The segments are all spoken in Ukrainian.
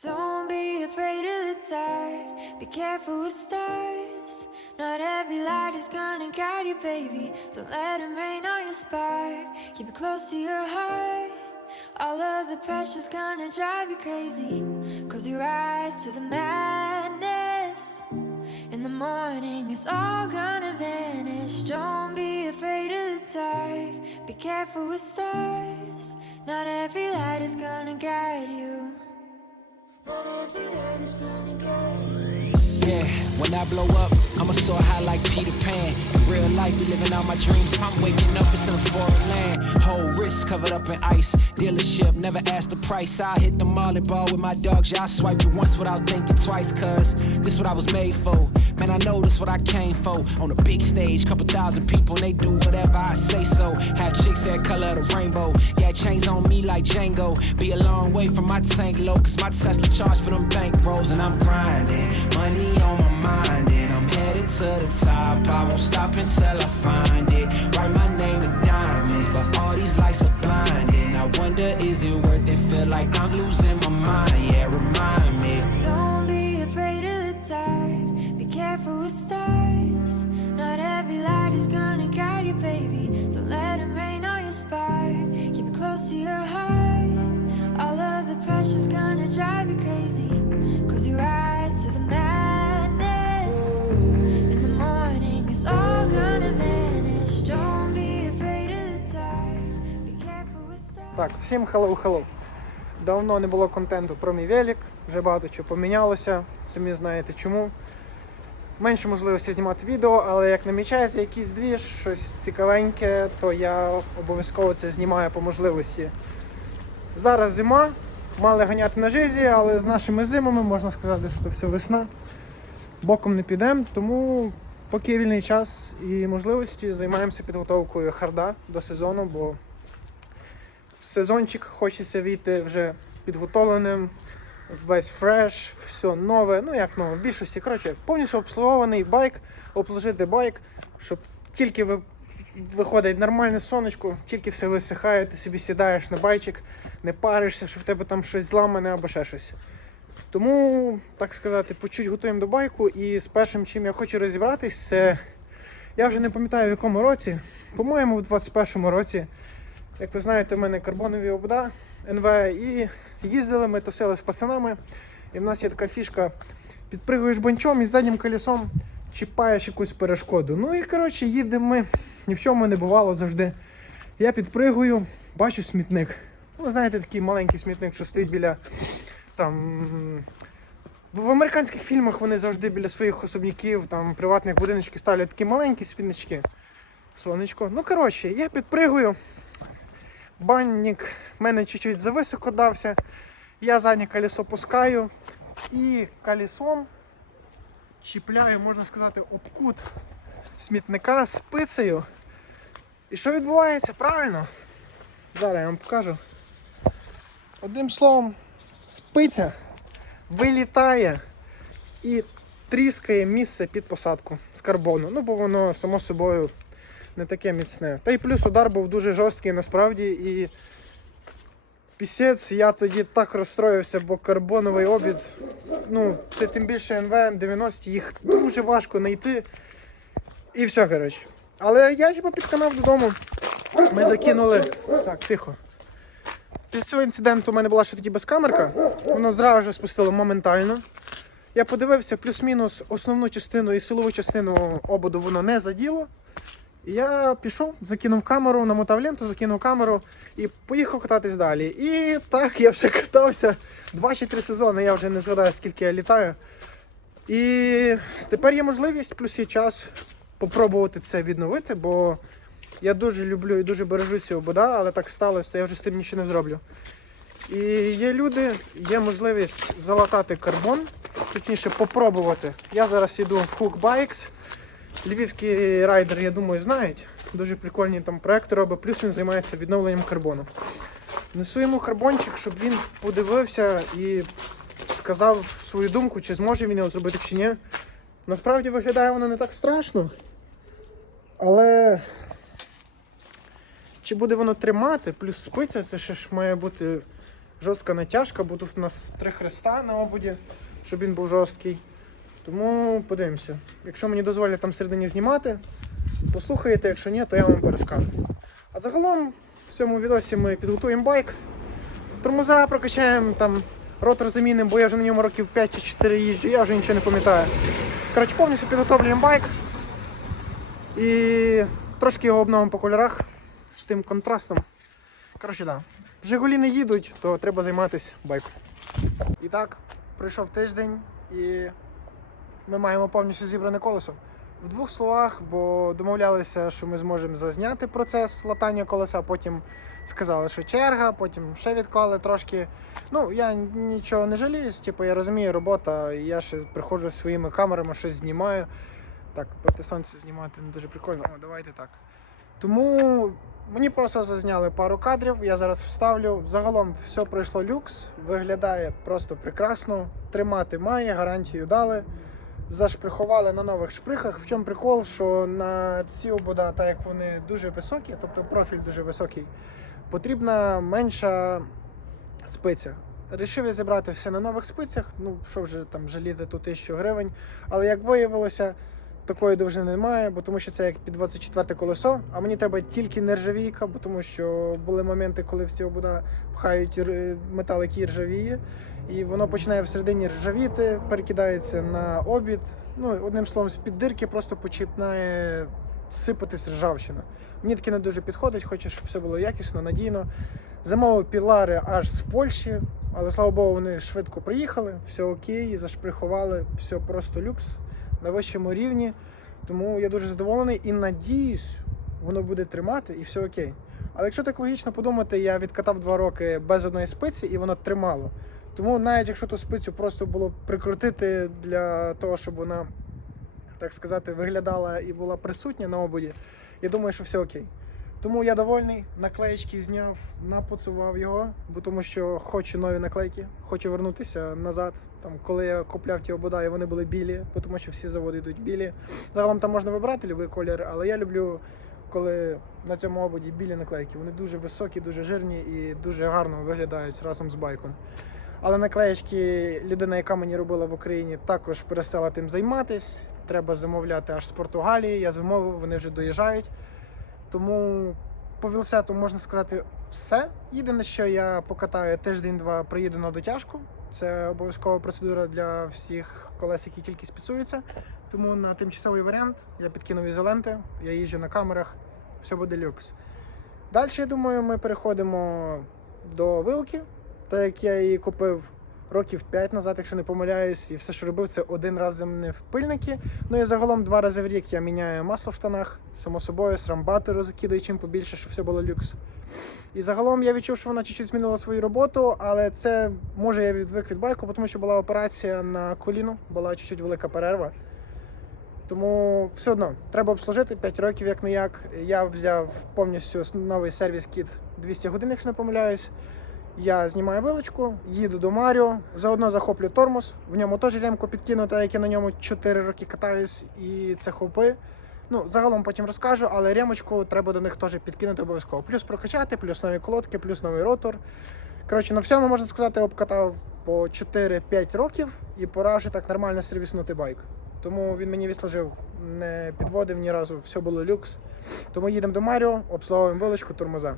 Don't be afraid of the dark. Be careful with stars. Not every light is gonna guide you, baby. Don't let them rain on your spark. Keep it close to your heart. All of the pressure's gonna drive you crazy. Close your eyes to the madness. In the morning, it's all gonna vanish. Don't be afraid of the dark. Be careful with stars. Not every light is gonna guide you. Yeah, when I blow up, I'ma soar high like Peter Pan. In real life, be living out my dreams. I'm waking up, it's in a foreign land. Whole wrist covered up in ice. Dealership, never asked the price. I hit the molly ball with my dogs. Yeah, I swiped it once without thinking twice. Cause this what I was made for. Man, I know this what I came for. On a big stage, couple thousand people, and they do whatever I say so. Have chicks that color the rainbow. Yeah, chains on me like Django. Be a long way from my tank low. Cause my Tesla charge for them bank rolls. And I'm grinding. Money on my mind. And I'm headed to the top. I won't stop until I find it. Write my name in diamonds. But all these lights are blinding. I wonder, is it worth it? Feel like I'm losing close to your heart. All of the pressure's gonna drive you crazy. Close your eyes to the madness. In the morning, it's all gonna vanish. Don't be afraid of the dark. Be careful with stars. Так, всім hello-hello. Давно не було контенту про мій велик, вже багато чого помінялося, самі знаєте чому. Менше можливості знімати відео, але як намічається якийсь двіж, щось цікавеньке, то я обов'язково це знімаю по можливості. Зараз зима, мали ганяти на жизі, але з нашими зимами можна сказати, що все весна. Боком не підемо, тому поки вільний час і можливості займаємося підготовкою харда до сезону, бо сезончик хочеться війти вже підготовленим, весь фреш, все нове. Ну як нове, в більшості. Коротше, повністю обслугований байк, обслужити байк, щоб тільки ви. Виходить нормальне сонечко, тільки все висихає, ти собі сідаєш на байчик, не паришся, що в тебе там щось зламане або ще щось. Тому, так сказати, по чуть готуємо до байку. І з першим, чим я хочу розібратись, це я вже не пам'ятаю в якому році. По-моєму, в 21-му році як ви знаєте, в мене карбонові обода НВ, і їздили ми, тусили з пацанами. І в нас є така фішка: підпригуєш банчом і заднім колесом чіпаєш якусь перешкоду. Ну і коротше, їдемо ми, ні в чому не бувало завжди. Я підпригую, бачу смітник. Ну, знаєте, такий маленький смітник, що стоїть біля там. В американських фільмах вони завжди біля своїх особняків, там приватних будиночків ставлять такі маленькі смітнички. Сонечко. Ну, коротше, я підпригую. Банник в мене чуть-чуть зависоко дався. Я заднє колесо пускаю і колесом чіпляю, можна сказати, обкут смітника спицею. І що відбувається? Правильно? Зараз я вам покажу. Одним словом, спиця вилітає і тріскає місце під посадку з карбону. Ну, бо воно само собою не таке міцне. Та й плюс удар був дуже жорсткий насправді і пісець, я тоді так розстроївся, бо карбоновий обід, ну, це тим більше НВ 90 їх дуже важко знайти. І все, коротше. Але я типу підканав додому. Ми закинули. Так, тихо. Після цього інциденту у мене була ще тоді безкамерка, воно зразу ж спустило моментально. Я подивився, плюс-мінус основну частину і силову частину ободу воно не заділо. Я пішов, закинув камеру, намотав ленту, закинув камеру і поїхав кататись далі. І так я вже катався два чи три сезони, я вже не згадаю, скільки я літаю. І тепер є можливість, плюс є час попробувати це відновити, бо я дуже люблю і дуже бережу ці обода, але так сталося, то я вже з тим нічого не зроблю. І є люди, є можливість залатати карбон, точніше попробувати. Я зараз йду в Hook Bikes. Львівський райдер, я думаю, знають. Дуже прикольні там проекти робить, плюс він займається відновленням карбону. Несу йому карбончик, щоб він подивився і сказав свою думку, чи зможе він його зробити чи ні. Насправді виглядає воно не так страшно. Але чи буде воно тримати, плюс спиця, це ще ж має бути жорстка натяжка, бо тут у нас три хреста на ободі, щоб він був жорсткий. Тому подивимося. Якщо мені дозволять там всередині знімати, послухаєте, якщо ні, то я вам перескажу. А загалом в цьому відосі ми підготуємо байк, тормоза прокачаємо, там ротор замінимо, бо я вже на ньому років 5 чи 4 їжджу, я вже нічого не пам'ятаю. Коротше, повністю підготовлюємо байк і трошки його обновимо по кольорах з тим контрастом. Коротше. Да. Жигулі не їдуть, то треба займатися байком. І так, пройшов тиждень і ми маємо повністю зібране колесо. В двох словах, бо домовлялися, що ми зможемо зазняти процес латання колеса, потім сказали, що черга, потім ще відклали трошки. Ну, я нічого не жаліюсь, типу, я розумію, робота, я ще приходжу зі своїми камерами, щось знімаю. Так, проти сонця знімати не дуже прикольно. О, давайте так. Тому мені просто зазняли пару кадрів, я зараз вставлю. Загалом все пройшло люкс, виглядає просто прекрасно. Тримати має, гарантію дали. Зашприхували на нових шприхах. В чому прикол, що на ці обода, так як вони дуже високі, тобто профіль дуже високий, потрібна менша спиця. Рішив я зібрати все на нових спицях. Ну, що вже там жаліти ту тисячу гривень. Але як виявилося, такої довжини немає, бо тому що це як під 24 колесо, а мені треба тільки нержавійка, бо тому що були моменти, коли в ці обода пхають метал, який ржавіє, і воно починає всередині ржавіти, перекидається на обід. Ну, одним словом, з під дирки просто починає сипатись ржавчина. Мені таке не дуже підходить, хочу, щоб все було якісно, надійно. Замовив пілари аж з Польщі, але слава Богу, вони швидко приїхали, все окей, зашприхували, все просто люкс на вищому рівні. Тому я дуже задоволений і надіюсь, воно буде тримати і все окей. Але якщо так логічно подумати, я відкатав два роки без одної спиці і воно тримало. Тому навіть якщо ту спицю просто було прикрутити для того, щоб вона, так сказати, виглядала і була присутня на ободі, я думаю, що все окей. Тому я довольний, наклеєчки зняв, напуцував його, бо тому що хочу нові наклейки, хочу вернутися назад. Там, коли я купляв ті ободаї, вони були білі, бо тому що всі заводи йдуть білі. Загалом там можна вибрати будь-який колір, але я люблю, коли на цьому ободі білі наклейки. Вони дуже високі, дуже жирні і дуже гарно виглядають разом з байком. Але наклеєчки людина, яка мені робила в Україні, також перестала тим займатись. Треба замовляти аж з Португалії. Я замовив, вони вже доїжджають. Тому по велосипеду можна сказати все. Єдине, що я покатаю тиждень-два, приїду на дотяжку. Це обов'язкова процедура для всіх колес, які тільки спецуються. Тому на тимчасовий варіант я підкинув ізоленти, я їжджу на камерах, все буде люкс. Далі, я думаю, ми переходимо до вилки, так як я її купив років 5 назад, якщо не помиляюсь, і все, що робив, це один раз замінив пильники. Ну і загалом два рази в рік я міняю масло в штанах, само собою, срамбатори закидаю чим побільше, щоб все було люкс. І загалом я відчув, що вона чуть-чуть змінила свою роботу, але це може я відвик від байку, тому що була операція на коліно, була чуть-чуть велика перерва. Тому все одно треба обслужити 5 років, як не як. Я взяв повністю новий сервіс кіт 200 годин, якщо не помиляюсь. Я знімаю вилочку, їду до Маріо, заодно захоплю тормоз. В ньому теж ремку підкинута, як я на ньому 4 роки катаюсь, і це хопи. Ну, загалом потім розкажу, але ремочку треба до них теж підкинути обов'язково. Плюс прокачати, плюс нові колодки, плюс новий ротор. Коротше, на всьому можна сказати, обкатав по 4-5 років і пора вже так нормально сервіснути байк. Тому він мені відслужив, не підводив ні разу, все було люкс. Тому їдемо до Маріо, обслуговуємо вилочку, тормоза.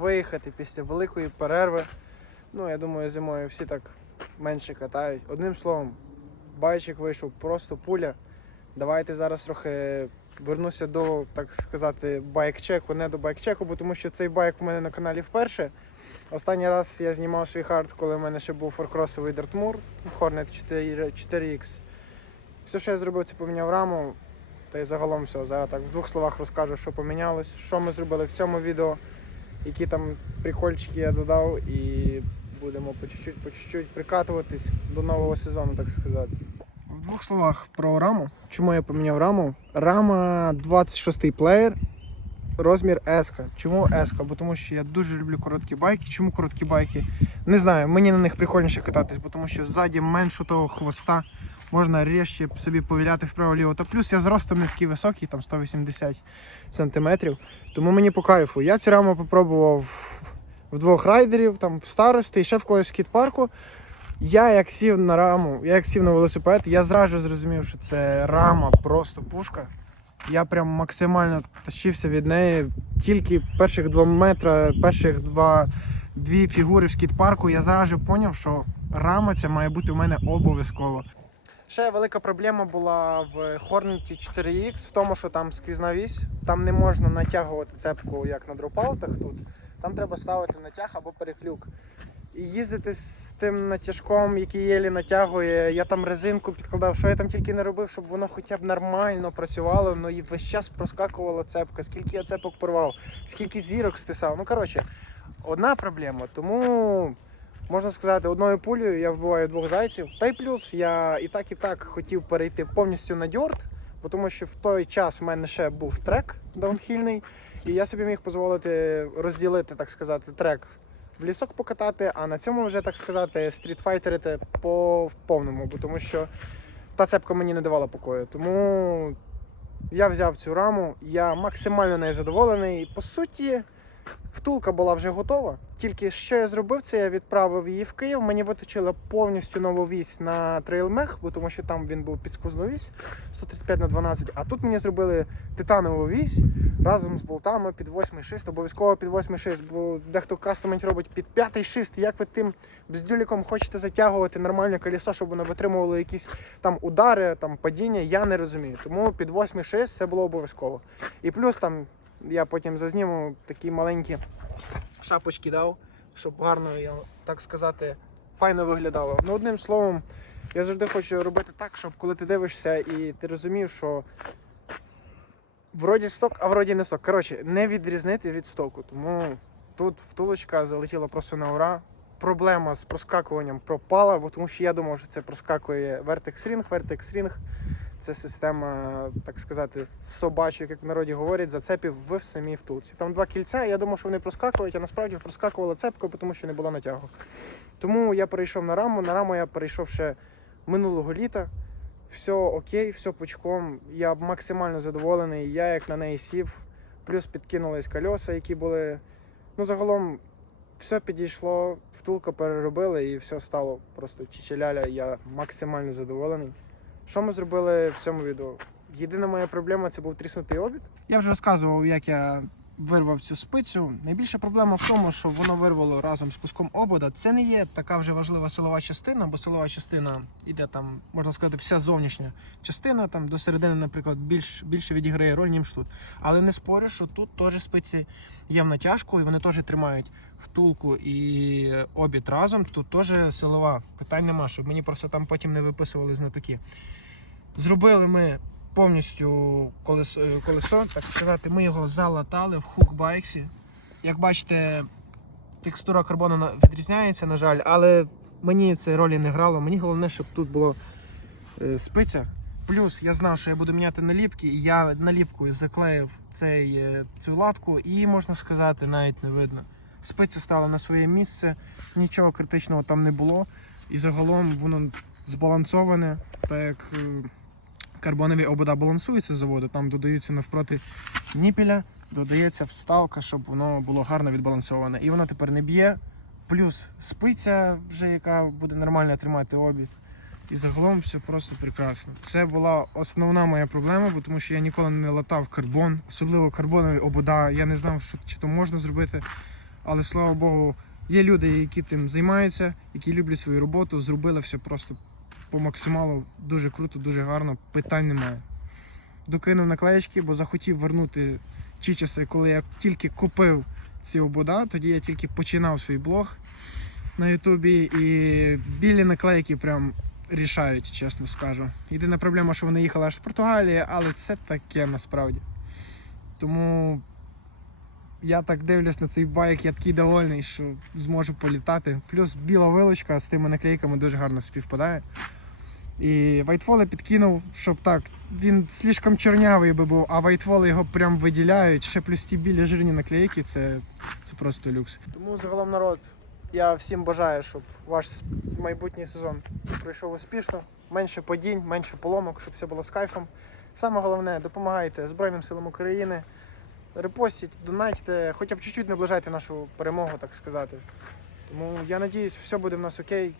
Приїхати після великої перерви. Ну, я думаю, зимою всі так менше катають. Одним словом, байчик вийшов просто пуля. Давайте зараз трохи вернуся до, так сказати, байк-чеку, не до байк-чеку, бо тому що цей байк у мене на каналі вперше. Останній раз я знімав свій хард, коли в мене ще був форкросовий Дартмур Hornet 4, 4X. Все, що я зробив, це поміняв раму. Та й загалом все. Зараз так в двох словах розкажу, що помінялось, що ми зробили в цьому відео, які там прикольчики я додав, і будемо по чуть-чуть, по чуть-чуть прикатуватись до нового сезону, так сказати. В двох словах про раму. Чому я поміняв раму? Рама 26 плеєр, розмір S. Чому S? Бо тому що я дуже люблю короткі байки. Чому короткі байки? Не знаю, мені на них прикольніше кататись, бо тому що ззаді менше того хвоста можна ріжче собі повіляти вправо-ліво. Та плюс я зростом не такий високий, там 180 сантиметрів. Тому мені по кайфу. Я цю раму попробував в двох райдерів, там в старости і ще в когось в скіт-парку. Я як сів на раму, я як сів на велосипед, я зразу зрозумів, що це рама просто пушка. Я прям максимально тащився від неї. Тільки перших два метри, перших два, дві фігури в скіт-парку, я зразу зрозумів, що рама ця має бути у мене обов'язково. Ще велика проблема була в Hornet 4X в тому, що там сквізна вісь, там не можна натягувати цепку, як на дропаутах тут. Там треба ставити натяг або переклюк. І їздити з тим натяжком, який єлі натягує, я там резинку підкладав, що я там тільки не робив, щоб воно хоча б нормально працювало, ну і весь час проскакувала цепка, скільки я цепок порвав, скільки зірок стисав. Ну коротше, одна проблема. Тому можна сказати, одною пулею я вбиваю двох зайців. Та й плюс я і так, і так хотів перейти повністю на дьорт, тому що в той час в мене ще був трек даунхільний, і я собі міг дозволити розділити, так сказати, трек в лісок покатати, а на цьому вже, так сказати, стрітфайтерити по повному, бо тому що та цепка мені не давала покою. Тому я взяв цю раму, я максимально нею задоволений. По суті, втулка була вже готова. Тільки що я зробив, це я відправив її в Київ. Мені виточили повністю нову вісь на трейлмех, бо тому що там він був підскузну вісь 135 на 12 А тут мені зробили титанову вісь разом з болтами під 8 шист, обов'язково під 8 шист, бо дехто кастомить робить під 5 шист. Як ви тим бздюліком хочете затягувати нормальне колесо, щоб воно витримувало якісь там удари, там падіння, я не розумію. Тому під 8 шист це було обов'язково. І плюс там я потім зазніму такі маленькі шапочки дав, щоб гарно, я, так сказати, файно виглядало. Ну, одним словом, я завжди хочу робити так, щоб коли ти дивишся і ти розумів, що вроді сток, а вроді не сток. Коротше, не відрізнити від стоку. Тому тут втулочка залетіла просто на ура. Проблема з проскакуванням пропала, бо тому що я думав, що це проскакує Vertex Ring. Це система, так сказати, собачок, як в народі говорять, зацепів в самій втулці. Там два кільця, і я думав, що вони проскакують, а насправді проскакувала цепка, тому що не було натягу. Тому я перейшов на раму. На раму я перейшов ще минулого літа. Все окей, все пучком. Я максимально задоволений. Я як на неї сів, плюс підкинулись кольоса, які були. Ну, загалом все підійшло, втулка переробили і все стало просто чичеляля. Я максимально задоволений. Що ми зробили в цьому відео? Єдина моя проблема це був тріснутий обід. Я вже розказував, як я вирвав цю спицю. Найбільша проблема в тому, що воно вирвало разом з куском обода. Це не є така вже важлива силова частина, бо силова частина іде там, можна сказати, вся зовнішня частина. Там до середини, наприклад, більш, більше відіграє роль, ніж тут. Але не спорю, що тут теж спиці є в натяжку, і вони теж тримають втулку і обід разом. Тут теж силова. Питань нема, щоб мені просто там потім не виписували знатоки. Зробили ми повністю колесо, е, колесо, так сказати, ми його залатали в хукбайксі. Як бачите, текстура карбону відрізняється, на жаль, але мені це ролі не грало. Мені головне, щоб тут було е, спиця. Плюс я знав, що я буду міняти наліпки, і я наліпкою заклеїв цей, е, цю латку, і можна сказати, навіть не видно. Спиця стала на своє місце, нічого критичного там не було. І загалом воно збалансоване, так як карбонові обода балансуються заводу, там додаються навпроти ніпіля, додається вставка, щоб воно було гарно відбалансоване. І воно тепер не б'є. Плюс спиця, вже яка буде нормально тримати обід. І загалом все просто прекрасно. Це була основна моя проблема, бо тому що я ніколи не латав карбон, особливо карбонові обода. Я не знав, що, чи то можна зробити. Але слава Богу, є люди, які тим займаються, які люблять свою роботу, зробили все просто по максималу. Дуже круто, дуже гарно, питань немає. Докинув наклеєчки, бо захотів вернути ті часи, коли я тільки купив ці обода, тоді я тільки починав свій блог на Ютубі, і білі наклейки прям рішають, чесно скажу. Єдина проблема, що вони їхали аж з Португалії, але це таке насправді. Тому я так дивлюсь на цей байк, я такий довольний, що зможу політати. Плюс біла вилочка з тими наклейками дуже гарно співпадає. І Вайтфоли підкинув, щоб так, він слишком чорнявий би був, а Вайтфоли його прям виділяють. Ще плюс ті білі жирні наклейки, це, це просто люкс. Тому загалом народ, я всім бажаю, щоб ваш майбутній сезон пройшов успішно, менше падінь, менше поломок, щоб все було з кайфом. Саме головне, допомагайте Збройним силам України, репостіть, донатьте, хоча б чуть-чуть наближайте нашу перемогу, так сказати. Тому я надіюсь, все буде в нас окей.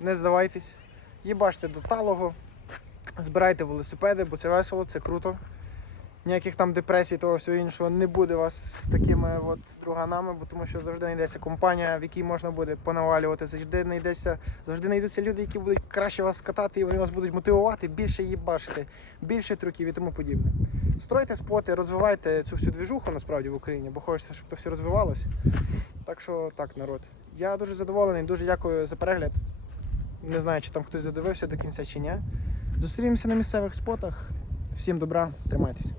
Не здавайтесь, їбаште до талого, збирайте велосипеди, бо це весело, це круто. Ніяких там депресій, того всього іншого не буде у вас з такими от друганами, бо тому що завжди знайдеться компанія, в якій можна буде понавалювати, завжди знайдеться, завжди знайдуться люди, які будуть краще вас катати, і вони вас будуть мотивувати, більше їбашити, більше трюків і тому подібне. Стройте споти, розвивайте цю всю двіжуху насправді в Україні, бо хочеться, щоб то все розвивалося. Так що так, народ. Я дуже задоволений, дуже дякую за перегляд. Не знаю, чи там хтось додивився до кінця чи ні. Зустрінемося на місцевих спотах. Всім добра, тримайтеся.